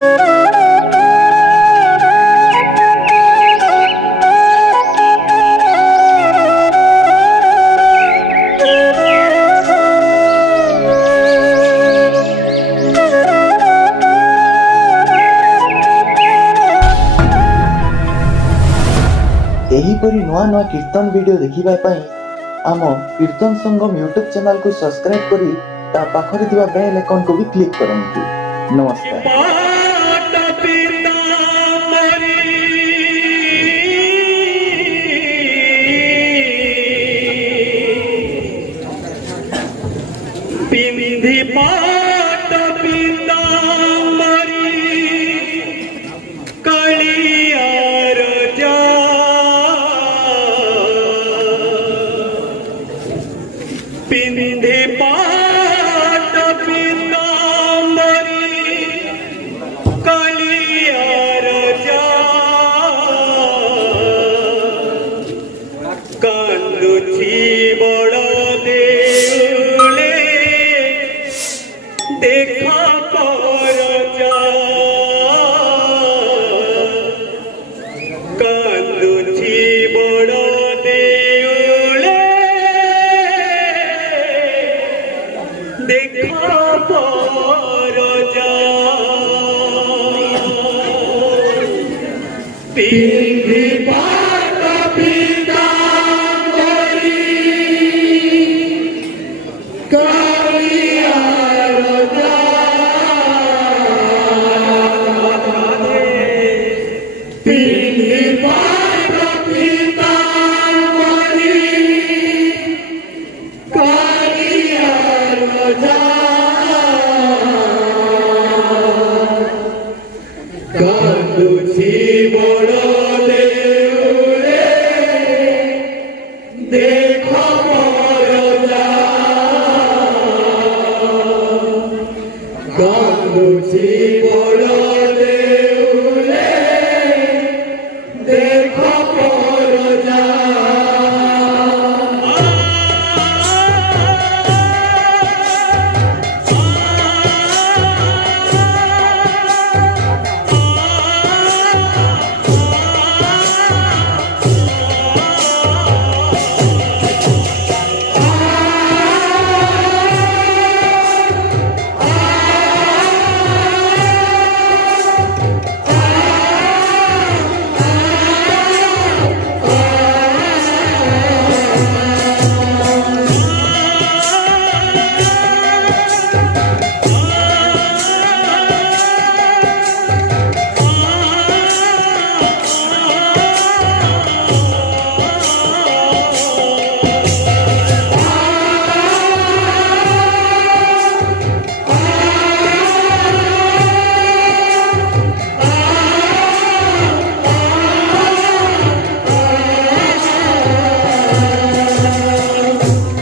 एहीपरि नुआ नुआ कीर्तन वीडियो देखिबा पई आम कीर्तन संगम यूट्यूब चैनल को सब्सक्राइब करी ता पाखरे दिवा बेल आइकन को भी क्लिक करंतु। नमस्कार। पिंधी पाट पीतांबरी कलियार जा पिंधी पाट पीतांबरी कलियार जा कांदुची बड़ देउले देखा पर जा कांदुची बड़ देउले देखा पर जा पिंधी पाट पीतांबरी कलियार जा पिंधी पाट पीतांबरी कलियार जा कांदुची बड़ देउले देखा पर जा कांदुची बड़ देउले देखा पर जा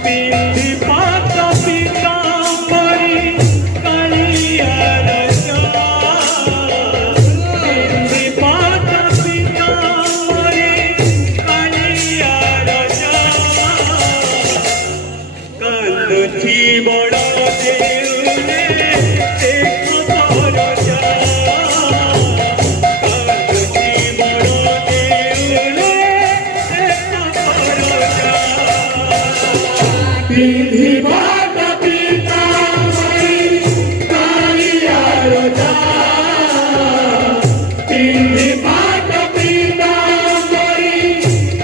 पिंधी पाट पीतांबरी कलियार जा पिंधी पाट पीतांबरी कलियार जा कांदुची बड़ देउले देखा पर जा कांदुची बड़ देउले देखा पर जा पिंधी पाट पीतांबरी कलियार जा पिंधी पाट पीतांबरी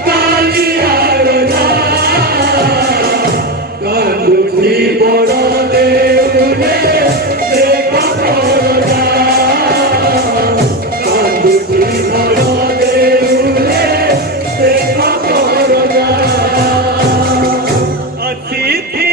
कलियार जा कांदुची बड़ देउले देखा पर जा कांदुची बड़ देउले देखा पर जा अतिथि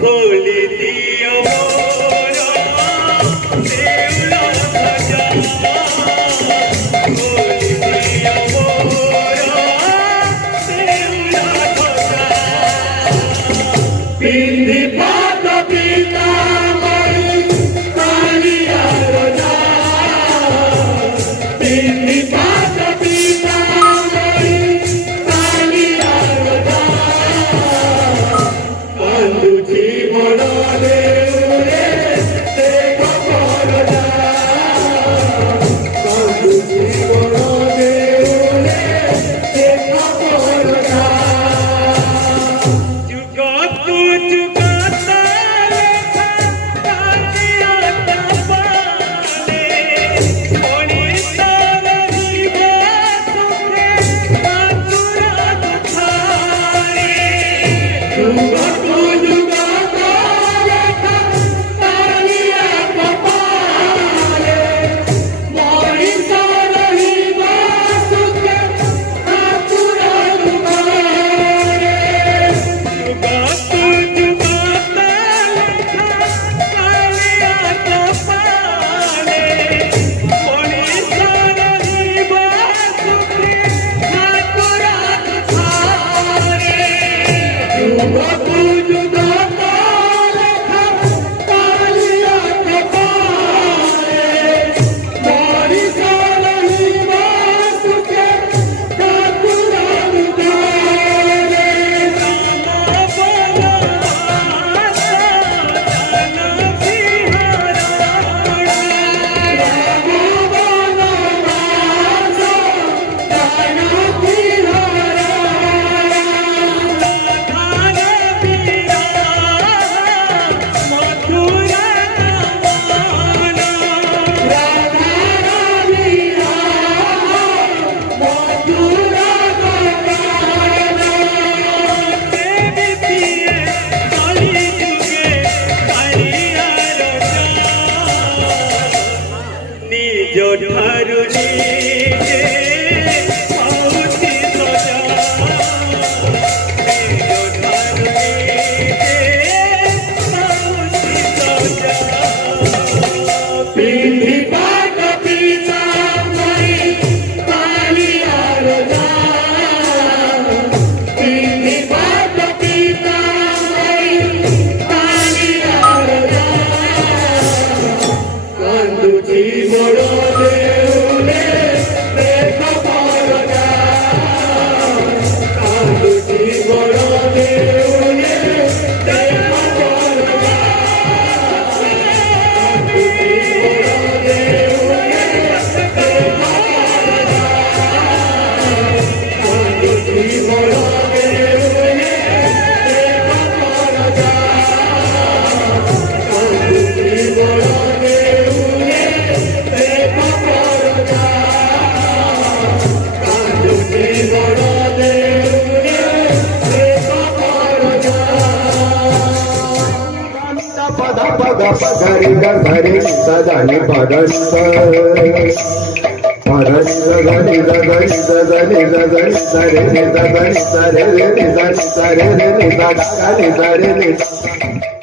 खोली दियो मोरा देवला सजा खोली दियो मोरा देवला सजा पिंडी पात पिता मरी कालिया रोजा पिंडी पात पिता मरी कालिया रोजा कांदुची बड़ा देवरे देखो परजा कांदुची बड़ा देवरे देखो परजा जुगातु जुगाता लेखा काटिया तबाले कोणी सारही सुखे कातुरा दुखारे जुगातु जुगाता लेखा काटिया तबाले कोणी सारही सुखे कातुरा दुखारे जुगातु जुगाता लेखा कालिया तबाले कोणी सारही सुखे कातुरा दुखारे जुगातु जुगाता लेखा कालिया तबाले कोणी सारही सुखे कातुरा दुखारे নিজ ঠারু নিজে পাউছি সজা নিজ ঠারু নিজে পাউছি সজা পিঠি পাট পিতা মরি কালিয়া রোজা পিঠি পাট পিতা মরি কালিয়া রোজা কান্দুছি বড় দেউলে দেখো পরজা কান্দুছি বড় দেউলে দেখো পরজা কান্দুছি বড় দেউলে দেখো পরজা কান্দুছি বড় দেউলে দেখো পরজা কান্দুছি বড় দেউলে দেখো পরজা কান্দুছি বড় দেউলে দেখো পরজা పద పద పగరి గరి సదని పదని పదని గరి గరి సదని సదని సరే సదని సరే సరే సరే సరే సరే